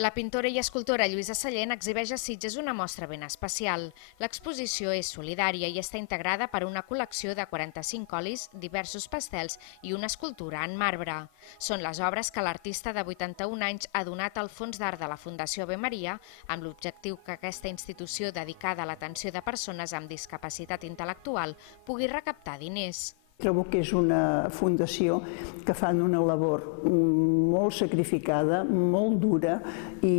La pintora i escultora Lluïsa Sallent exhibeix a Sitges una mostra ben especial. L'exposició és solidària i està integrada per una col·lecció de 45 olis, diversos pastels i una escultura en marbre. Són les obres que l'artista de 81 anys ha donat al Fons d'Art de la Fundació Ave Maria amb l'objectiu que aquesta institució dedicada a l'atenció de persones amb discapacitat intel·lectual pugui recaptar diners. Trobo que és una fundació que fan una labor molt sacrificada, molt dura i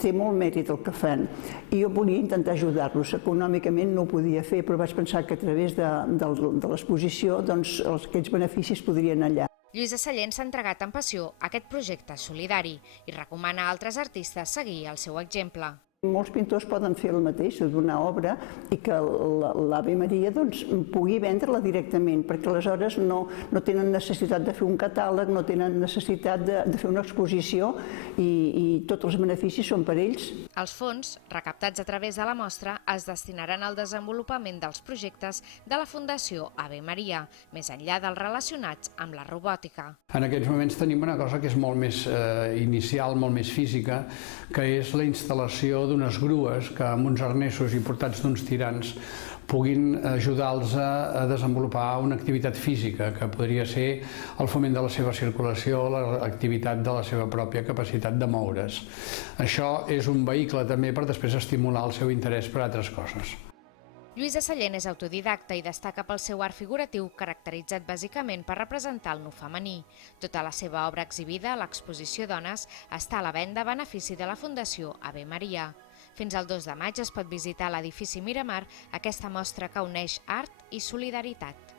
té molt mèrit el que fan. I jo volia intentar ajudar-los. Econòmicament no ho podia fer, però vaig pensar que a través de l'exposició aquests beneficis podrien anar allà. Lluïsa Sallent s'ha entregat amb passió a aquest projecte solidari i recomana a altres artistes seguir el seu exemple. Molts pintors poden fer el mateix, donar obra i que l'Ave Maria pugui vendre-la directament, perquè aleshores no tenen necessitat de fer un catàleg, no tenen necessitat de fer una exposició i tots els beneficis són per ells. Els fons, recaptats a través de la mostra, es destinaran al desenvolupament dels projectes de la Fundació Ave Maria, més enllà dels relacionats amb la robòtica. En aquests moments tenim una cosa que és molt més inicial, molt més física, que és la instal·lació d'unes grues que amb uns arnessos i portats d'uns tirants puguin ajudar-los a desenvolupar una activitat física, que podria ser el foment de la seva circulació, l'activitat de la seva pròpia capacitat de moure's. Això és un vehicle també per després estimular el seu interès per altres coses. Lluïsa Sallent és autodidacta i destaca pel seu art figuratiu caracteritzat bàsicament per representar el nu femení. Tota la seva obra exhibida a l'exposició Dones està a la venda a benefici de la Fundació Ave Maria. Fins al 2 de maig es pot visitar a l'edifici Miramar aquesta mostra que uneix art i solidaritat.